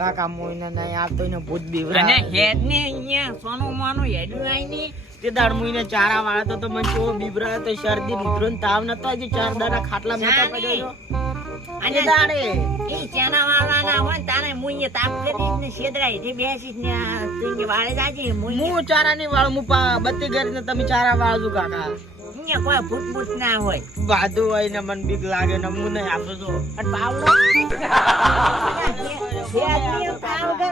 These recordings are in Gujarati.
કાકા મોઈને નહીં આવતો ને ભૂત બીવરા અને હેડ ને અહીંયા સોનું માનું હેડ્યું આઈ ની તે દાડ મુઈને ચારા વાળા તો મને કેવો બીવરા તો શરદી ઉધરો ને તાવ નતો હજી 4 દાડા ખાટલા મોટા પડ્યો અને દાડે એ ચેના વાળવાના હોય ને તારે મુઈએ તાપ કરી ને છેદરાઈ થી બેસીસ ને સિંગી વાળે જાજી હું ચારા ની વાળ હું બત્તી કરીને તમે ચારા વાળજો કાકા અહીંયા કોઈ ભૂત ભૂત ના હોય બાદુ હોય ને મને બીક લાગે ને હું નહીં આપતો છો અને પાવડો હેડની પાવડો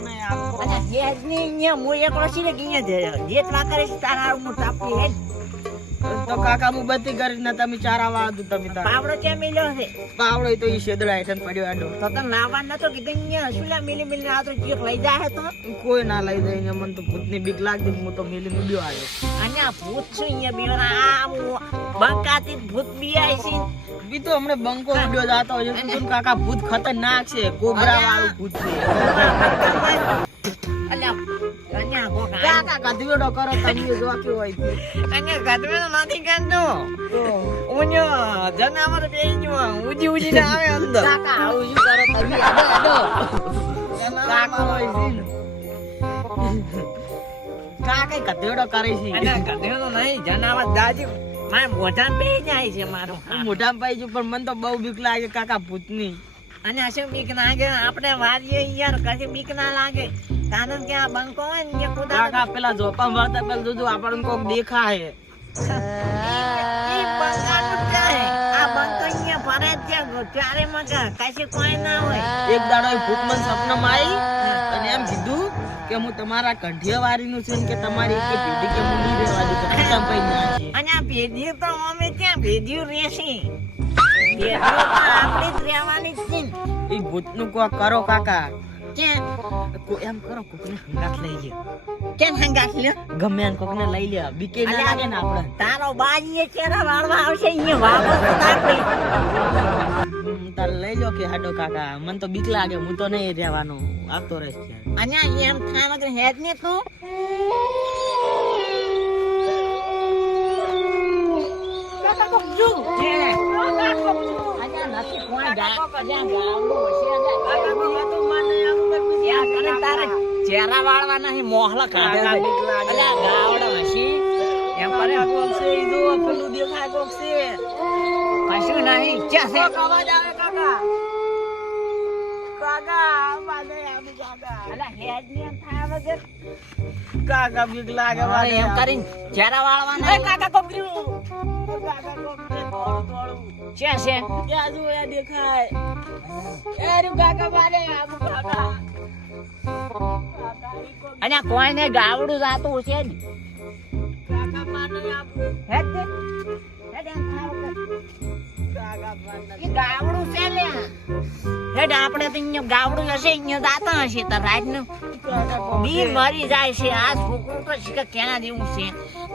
નહીં આપતો અને હેડની અહીંયા મુ એકલો છે કે અહીંયા જેટલા કરે છે તારા હું તાપી હેડ તો કાકા હું બત્તી કરીને તમે ચારા વાળજો તમે તાર પાવડો કેમ મિલ્યો છે પાવડો તો ઈ શેદડા હેઠળ પડ્યો આડો તો તને લાવવા નતો કીધું અહીંયા સુલા મિલી મિલી આ તો ચીક લઈ જાય તો કોઈ ના લઈ જાય ને મને તો ભૂતની બીક લાગતી હું તો મિલી મૂડ્યો આવ્યો અને આ ભૂત છું અહીંયા બીવરા આ બંકાતી ભૂત બીઆઈ છે બી તો હમણે બંકો ઉડ્યો જાતો હોય છે તું કાકા ભૂત ખતરનાક છે કોબરા વાળું ભૂત છે અલ્યા ગોગા કાકા ગધેડો કરો તમે જો કેવો હોય છે અને ગધેડો નથી કાંતો તો ઉન્યો જનાવર બેજો ઉજી ઉજી ને આવે અંદર કાકા આવું શું કરો તમે આડો કાકા હોય છે કાકા ગધેડો કરે છે અને ગધેડો નહીં જનાવર દાદી મારે મોઢા પે જાય છે મારો હું મોઢામાં પાઈ છું પણ મને તો બહુ બીક લાગે કાકા ભૂતની અને શું બીક લાગે આપણે વારીએ યાર કશી બીક ના લાગે કારણ કે આ બંકો હોય ને જે ખુદા કાકા પેલા જોપા મળતા પેલા જોજો આપણને કોક દેખાય ઈ બંકાનું જાય આ બંકો અહીંયા ફરે છે ચારે મગા કશી કોઈ ના હોય એક દાડો એ ભૂત મને સપનામાં આવી અને એમ કીધું કે હું તમારા કંઠિયા વારીનું છે ને કે તમારી એક પેઢી કે હું નહીં રહેવા દઉં તો ખતમ પડી નાખી અને આ ભેદીઓ તો અમે ત્યાં ભેદીઓ રહેશી ભેદીઓ તો આપણે જ રહેવાની જ છે એ ભૂતનું કોક કરો કાકા ક્યાં એમ કરો કોકને હંગાત લઈ લ્યો કેમ હંગાત લ્યો ગમે એમ કોકને લઈ લ્યો બીકે ના લાગે ને આપણે તારો બાજીએ ચેરા વાળવા આવશે અહીંયા વાવો તાપી તાર લઈ લો કે હાડો કાકા મને તો બીક લાગે હું તો નહીં રહેવાનો આવતો રહીશ અને એમ થાય કે હેડ ને તું કાકા કોક જો કાકા કોક અને નથી કોઈ કાકા જ્યાં ગાવડો હશે કાકા કોક તો મને આમ યાર કરે તારે ચેરા વાળવા નહીં મોહલા કાઢે અલ્યા ગાવડો હશે એમ કરે કોક છે ઈ જો પેલું દેખાય કોક છે કશું નહીં ક્યાં છે અવાજ આવે કાકા કાકા વાદે આવે કાકા અલા હેડ ને એમ થાય વગર કાકા બીક લાગે અરે એમ કરીને ચેરા વાળવાના એ કાકા કોક રહ્યું કાકા કોક છે થોડું થોડું ક્યાં છે ત્યાં જો એ દેખાય એ રે કાકા વાદે આમ કાકા અને કોઈને ગાવડું જાતું છે જ કાકા માને આપ હેડ દે હેડ એમ થાય વગર કાકા માને એ ગાવડું છે લે હેડ આપણે તો અહીંયા ગાવડું હશે અહીંયા જાતા હશે તો રાતનું કાકા કોક બી મરી જાય છે આ છોકરું તો છે કે ક્યાં જેવું છે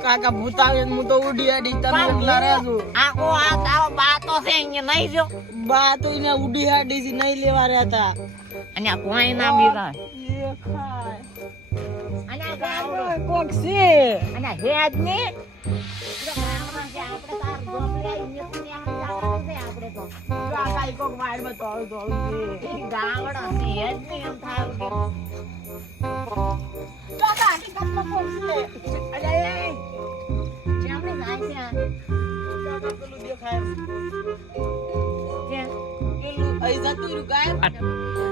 કાકા ભૂત આવે હું તો ઉડી આડી તમે એકલા રહેજો આખો આ તારો બાતો છે અહીંયા નહીં જો બા તો એને ઉડી આડી થી નહીં લેવા રહેતા અને આ કોઈ ના બીગાય દેખાય અને આ ગાવડું કોક છે અને હેડ ને આપણે તાર ગોમલે અહીંયા જવાનું છે આપણે તો કાકા ઈ કોક વાડમાં તોડું તોડું છે ઈ ગાવડો છે હેડ ને એમ થાય કે કાકા ઈ કપમાં કોક છે અલે ચામડી જાય છે આ કાકા પેલું દેખાય કે પેલું અહીં જતું રહ્યું ગાયબ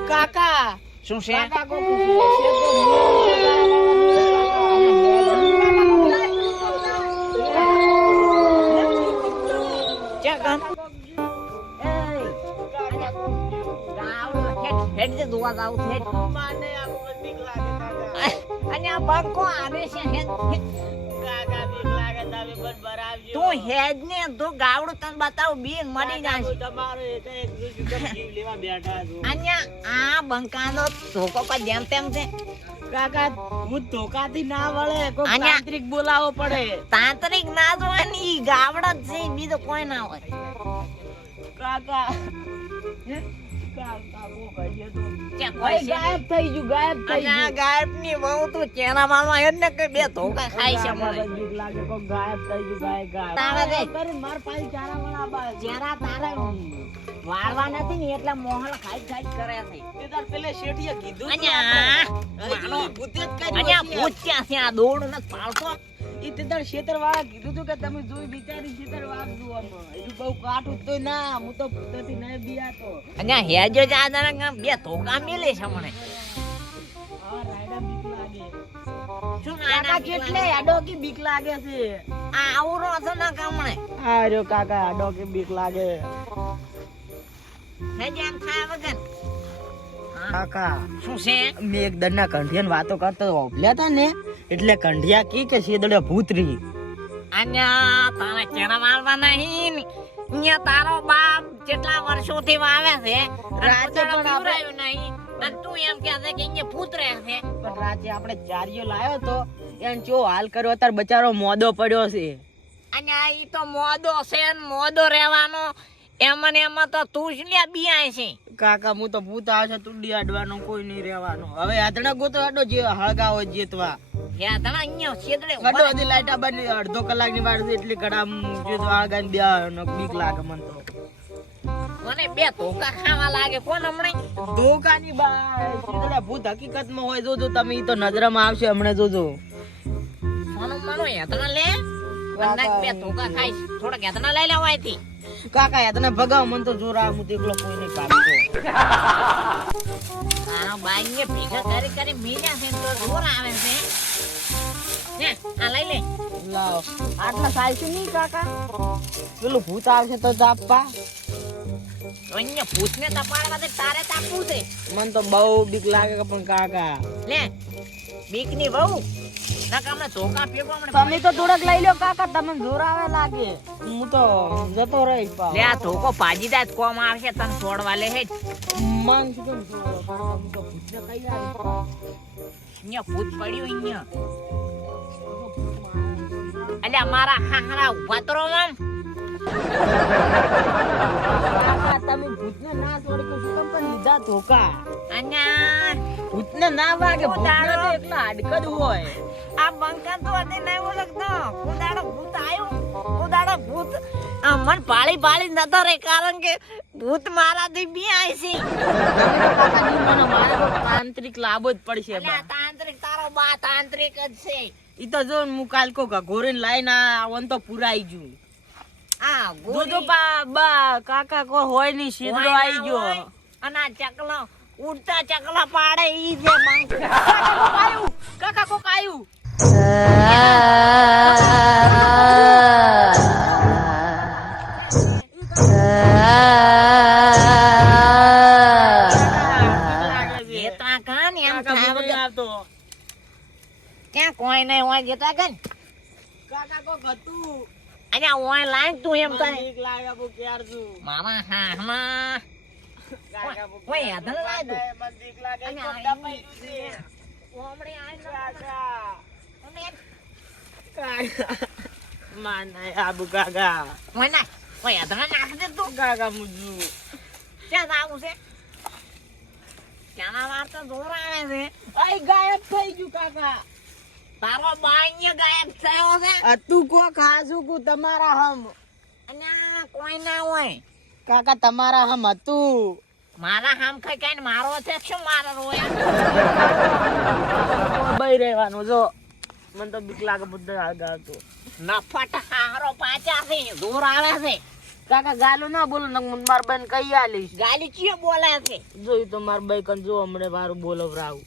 કાકા શું છે કાકા કોક છે તો ચકન હેડ દે દુવા જાવ છે માને આપણને બીક લાગે કાકા અને આ બંકો આવે છે હેડ કાકા બીક લાગે તમે બસ બરાવજો તું હેડ ને તો ગાવડું તને બતાવ બી મરી જાય તમારો એક જીવ લેવા બેઠા છો અને આ બંકાનો ધોકો પર જેમ તેમ છે કાકા હું ધોકાથી ના વળે કોઈ આન્યા. તાંત્રિક બોલાવો પડે તાંત્રિક ના જોય ને ઈ ગાવડો જ છે બીજો કોઈ ના હોય કાકા કાકા કો કહીએ તો ત્યાં ભાઈ કોઈ છે ગાયબ થઈ ગયું ગાયબ થઈ અને આ ગયું ગાયબ ની બહુ તું ચેના માલમાં હેડ ને કે બે ધોકા ખાઈ છે મને કાકા બીક લાગે કોઈ ગાયબ થઈ ગયું ગાયબ તારે દે. કરી માર પાઈ ચારા વાળા બા ચેરા તારે વાળવા નથી ને એટલે મોહલ ખાઈ ખાઈ કરે છે. તે તાર પેલે શેઠીએ કીધું તું અહીંયા આપણે. માનો. હજી ભૂતે જ કર્યું અહીંયા હશે. ભૂત ક્યાં છે? આ દોડ નથી પાડતો. ઈ તે તાર શેતરવાળા કીધું તું કે તમે જોઈ બિચારી શેતર વાગજો આમાં. એટલું બહુ કાઠું તોય ના, હું તો ભૂતેથી નહીં બિયાતો. અહીંયા હેજો જ આ જરા બે ધોકા મેલે છે મને. આ રાયડા બીક લાગે. શું કાકા નાના કેટલે આડો કે બીક લાગે છે. આ આવરો છે ને કામણે. આ રહ્યો કાકા આડો કે બીક લાગે. હેજે એમ થાય વગર. હા, કાકા શું છે? મેં એક દરના કંઠિયાની વાતો કરતો ઓભલ્યા હતા ને, એટલે કંઠિયા કી કે શેદડે ભૂત રહી. અહીંયા તારે ચેરા મારવા નહીં ને. અહીંયા તારો બાપ કેટલા વર્ષોથી વાવે છે અને રાતે પોતાનો પણ આપણે- પીવડાવ્યું નહીં. અને તું એમ કહે છે કે અહીંયા ભૂત રહે છે. પણ રાતે આપણે ચારિયો લાયો તો એને ચો હાલ કર્યો, અત્યારે બચારો મોદો પડ્યો છે. અહીંયા ઈ તો મોદો છે ને મોદો રહેવાનો. એમાં ને એમાં તો તું જ લ્યા બિયાય છે. કાકા હું તો ભૂત આવશે તુડી અડવાનો કોઈ નહીં રહેવાનો. હવે આધણા ગોતો આડો જે હળગાવો જેતવા યા તને અહીંયા છેદડે ગડો ઉભા હજી લાઈટા બંધ અડધો કલાકની વાર છે એટલી કડા જે હળગાઈને બે બીક લાગે મને તો. મને બે ધોકા ખાવા લાગે કોણ હમણે. ધોકાની બાય શેદડા ભૂત હકીકતમાં હોય જોજો તમે, ઈ તો નજરમાં આવશે હમણે જોજો. સોનું માનો હેતના લે અને બે ધોકા ખાઈશ. થોડાક હેતના લઈ લેવા અહીંથી. કાકા યા તને ભગાવ મને તો જોર આવે, હું તો એકલો કોઈ નહીં કાઢતો. તારા બાઈને ભેગા કરી કરી મીલ્યા છે ને તો જોર આવે છે. હે આ લઈ લે. લાવ આટલા સાયસુ નહીં કાકા, પેલું ભૂત આવશે તો તાપવા. તો અહીંયા ભૂતને તપાડવા દે તારે તાપવું છે. મને તો બહુ બીક લાગે કે પણ કાકા લે બીકની વહુ નકા હમણાં ધોકા ફેંકો હમણાં. તમે તો થોડાક લઈ લો કાકા, તમને જોર આવે લાગે. હું તો જતો રહીશ પાછો. લે આ ધોકો ભાજી દે કોમ આવશે તને છોડવા લે હે. માન શું કેમ જોર? કાકા હું તો ભૂતને કઈ આવીશ પાછો. અહીંયા ભૂત પડ્યું અહીંયા. અલ્યા મારા હાહરા ઉભા તો રહો આમ. કાકા તમે ભૂતને ના છોડી તો શું કેમ પણ લીધા ધોકા? અહીંયા ભૂતને ના વાગે, હું ભૂતને દાડો. તો એકલા હાડકં જ હોય. આ બંકા તો અતે નહીં ઓળખતો. કુદાડો ભૂત આયો. કુદાડો ભૂત આ મન પાળી પાળી નતો રે કારણ કે ભૂત મારાથી બી આય છે. કાકા ની મને મારે તો તાંત્રિક લાભો જ પડશે બા. અલ્યા તાંત્રિક તારો બા તાંત્રિક જ છે. ઈ તો જો ને હું કાલ કો ઘોરીને લાઈને આવન તો પુરાઈ ગયું. આ જોજો બા કાકા કો હોય ની શીદડો આવી ગયો. અને આ ચકલો ઉડતા ચકલા પાડે ઈ છે બંકા. કાકા કો કાયું. એ તો આ કાન એમ કાકા થાય મને વગર. આવતો. ક્યાં કોઈ નહીં હોય જતા કન. કાકા કો હતું. અહીંયા ઓય લાઈન તું એમ મને કરે. બીક લાગે બહુ ક્યાર છું. મારા હામાં કાકા બહુ ઓય યાદ ન લાય તું. મને બીક લાગે અને તો આ દબાઈ છે. ઓમણે આઈને કાકા તમે કાકા માન આબુ કાકા ઓય ના ઓય યાદ ન નાખ દે તું. કાકા મુજુ ક્યાં આવું છે ક્યાં વાર તો જોર આવે છે. આઈ ગાયબ થઈ ગયું કાકા. તારો બાઈ ગાયબ થયો છે. તું કો ખાસું કુ તમારા હમ. અને કોઈ ના હોય કાકા તમારા હમ હતું. મારા હામ ખાઈ કઈ મારો છે શું મારો રોયા. બઈ રહેવાનું જો મને તો બીક લાગે બધું આગળ હતું. નફટ હારો પાછા છે જોર આવે છે. કાકા ગાલું ના બોલો ને હું માર બેન કઈ આલીશ. ગાલી ચિયો બોલે છે. જોઈ તો માર બાઈ કન જો હમણે મારું બોલવરાવું.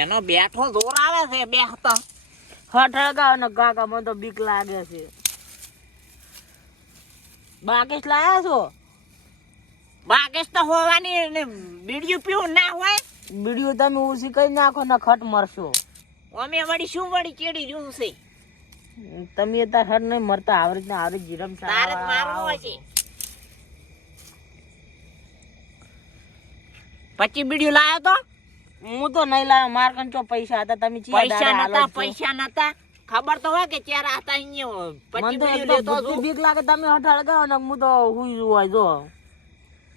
એનો બેઠો જોર આવે છે બેહતો. હટ હળગાવ ને કાકા મને તો બીક લાગે છે. બાકેશ લાયા છો? બાકેશ તો હોવાની ને બીડીયું પીવું ના હોય. બીડીઓ તમે ઉસી કઈ નાખો ને ખટ મરશો. અમે વળી શું વળી ચેડી રહ્યું છે. તમે અત્યારે હટ નહીં મરતા આવરી ને આવરી જીરમ તારે જ મારવો હોય છે. પછી બીડીયું લાયો તો હું તો નહીં લાવ્યો. માર કન ચો પૈસા હતા તમે ચિયા પૈસા દાડા નતા હાલો છો? પૈસા નતા ખબર તો હોય કે ચેરા હતા અહીંયા મને પછી તો બીડીયું એકદમ લેતો ભૂતની છું. બીક લાગે તમે હટ હળગાવો ને હું તો હુઈ હોય જો.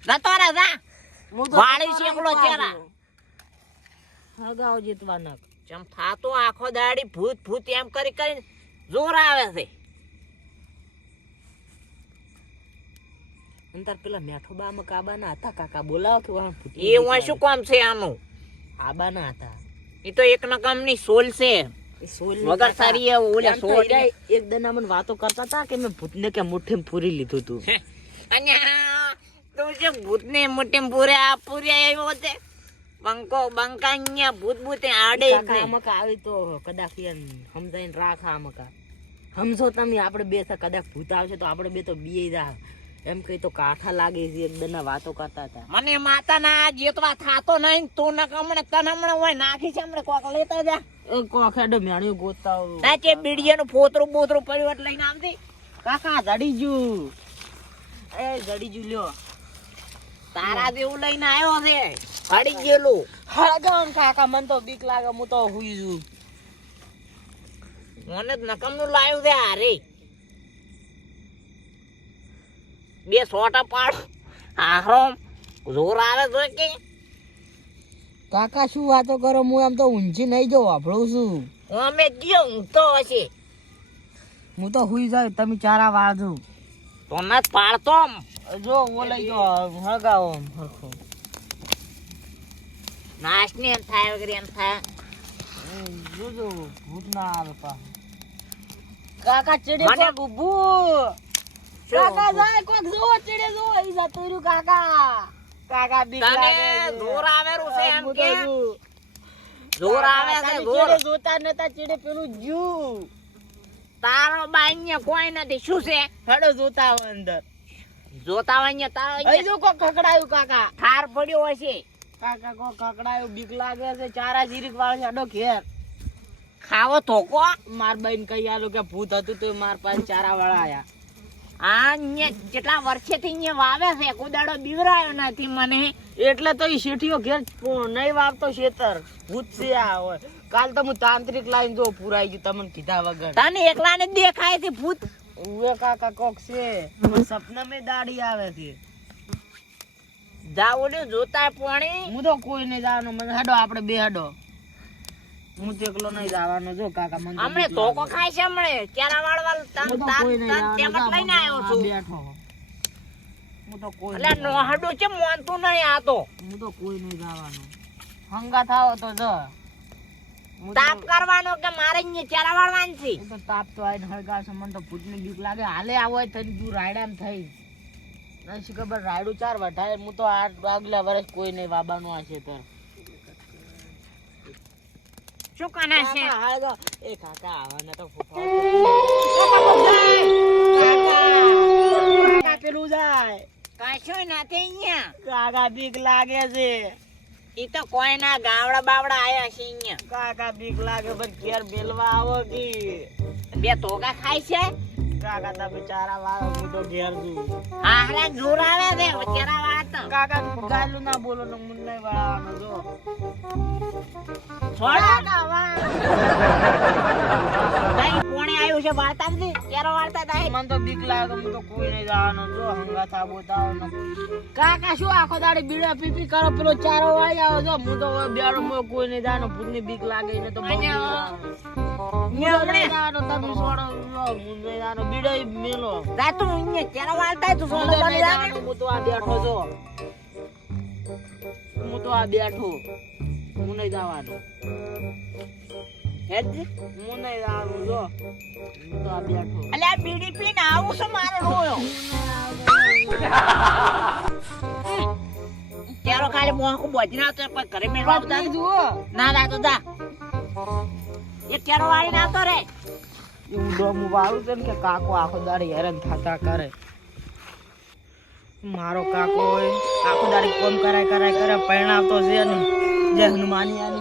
નતો રે જા હું તો વાળી શેકડો ચેરા. હળગાવો જીતવા નાખ. જેમ થાતો આખો દાડી ભૂત ભૂત એમ કરી કરી જોર આવે છે. અંતર પેલા મેઠોબા માં કાબાના હતા કાકા બોલાવો કે વાહ એ હું શું કામ છે આનું? આબાના હતા એ તો એક નકામની સોલ છે. એ સોલ વગર સારી ઓલા સોલ એક દના મને વાતો કરતા હતા કે મેં ભૂતને કે મુઠ્ઠીમાં પૂરી લીધું તું. અને તું જે ભૂતને મુઠ્ઠીમાં પૂરી આવ્યો છે. બંકા અહીંયા ભૂત આડે જ કાકા નહીં. આમકા આવી તો કદાચ યાર સમજાઈને રાખ આમકા સમજો તમે આપણે બે કદાચ ભૂત આવશે તો આપણે બે તો બીએ જા એમ કઈ તો કાઠા લાગે છે એક દના વાતો કરતા હતા. મને માતા ના જેતવા થાતો નહીં. તું ન કમણે તને હમણાં હોય નાખી છે હમણાં કોક લેતા જા. એ કોખેડો મેણ્યો ગોતા સાચે બીડીયાનું ફોતરું બોતરું પડ્યું એટલે લઈને આવતી. કાકા જડીજુ એ જડીજુ લ્યો તારા જેવું લઈને આવ્યો છે ફાડી ગયેલું. હળગાવ કાકા મને તો બીક લાગે હું તો હુઈ જુ. મને જ નકમનું લાવ્યું છે હારે. બે સોટા પાડ આહરો જોર આવે તો કે કાકા શું વાતો કરો હું એમ તો ઊંચી નહીં જો વાપરું છું. અમે ગયો ઊંઘતો હશે હું તો હુઈ જાય તમે ચારા વાળજો તો ન જ પાડતો. જો ઓલે જો હળગાવો હરખો નાશની એમ થાય વગેરે એમ થાય. જોજો ભૂત ના આવે પા. કાકા ચડે મને- છે બુબુ. કાકા જાય કોક જો ચડે જો ઈ જતો રહ્યું કાકા. કાકા બીક તને લાગે જોર આવેલું છે એમ હું કે તો છું. જોર આવે છે કાકા જોર. ચડે જોતા નતા ચડે પેલું જુ તારો બાઈને કોઈ નથી. શું છે હડો જોતા હોય અંદર. જોતા હોય ને તારો અહીં જો કોક ખકડાયું કાકા. ઠાર પડ્યો હશે. કાકા કોક ખકડાયું બીક લાગે છે ચારા શીરીક વાળે છે હડો ઘેર. ખાવો ધોકો. માર બહેન કઈ આલું કે ભૂત હતું તો માર પાસે ચારા વાળા આયા. આ અહીંયા જેટલા વર્ષેથી અહીંયા વાવે છે કુદાડો બીવરાયો નથી મને. એટલે તો ઈ શેઠીઓ ઘેર નહીં વાવતો શેતર ભૂત છે આ હોય. કાલ તો હું તાંત્રિક લાઈન જો પુરાઈ ગયું તમને કીધા વગર. તને એકલાને જ દેખાય છે ભૂત. ઉવે કાકા કોક છે મને સપના મેં દાડી આવે છે. જાવું ને જોતા પાણી. હું તો કોઈ નહીં જવાનું મને હડો આપણે બે હડો. હું તો એકલો નહીં જવાનો જો કાકા મને તો હમણે બીક ધોકો લાગે. ખાય છે હમણે કેરા વાળવા હું તો કોઈ નહીં જવાનું. તેમ જ લઈને આવ્યો આ છું. બેઠો હું તો કોઈ એટલે નહીં જવાનું. નોહડું છે મોનતું નહીં આ તો. હું તો કોઈ નહીં જવાનું. હંગા થાવ તો જ હું તો- તાપ કરવાનો કે મારે અહીંયા કેરા વાળવાની છે. હું તો તાપ તો આઈને હળગાવશે મને તો ભૂતની બીક લાગે હાલે આવો હોય થઈને તું રાયડામ થઈ નથી ખબર રાયડું ચાર વઢાય હું તો આ આગલા વર્ષ કોઈ નહીં વાબાનું આ છે તો શું કને છે કાકા હળગાવ. એ કાકા આવાના તો ફૂફા કાકા પેલું જાય કશું નથી અહીંયા. કાકા બીક લાગે છે ઈ તો કોઈના ગાવડા બાવડા આયા છે અહીંયા. કાકા બીક લાગે પણ ઘેર મેલવા આવો કે બે ધોકા ખાય છે. કાકા તમે બિચારા વાળો હું તો ઘેર છું હારા જોર આવે છે કેરા વાળા તો. કાકા ગાયલું ના બોલો ને મુન્નઈ વાળાનો જો કઈ કોણે આવ્યું છે વાર્તા નથી કેરો વાર્તા થાય. મને તો બીક લાગે હું તો કોઈ નહીં જવાનું જો હંગાથા બોતાવો કાકા શું આખો દાડી બીડા પીપી કરો પેલો ચારો વાળી આવો જો હું તો બેડો મો કોઈ નહીં જવાનું ભૂતની બીક લાગે એને તો બહુ બીક લાગે. હું તો નહીં જવાનું, તમે છોડો જો હું નહીં જવાનું બીડો મેલો જા તું અહીંયા કેરો વાર્તા તું હું સોનો તો બની નહીં જા. જવાનું, હું તો આ બેઠો જો હું તો આ બેઠો હું નહીં જવાનું હેડ. હું નહીં જવાનું જો હું તો આ બેઠો અલ્યા બીડી પીને આવું છું મારો રોયો. કેરો ખાલી મોહકું બોજી ના તો કોઈ ઘરે મેળવા આવતા નહીં જુઓ ના ના તો જા. એ કેરો વાળી ના તો રે. એવું ડોમું વાળું છે ને કે કાકો આખો દાડી હેરાન થતા કરે મારો કાકો હોય આખો દાડી કોમ કરાય કરાય કરે પરિણામ તો છે ને જે હનુમાની આની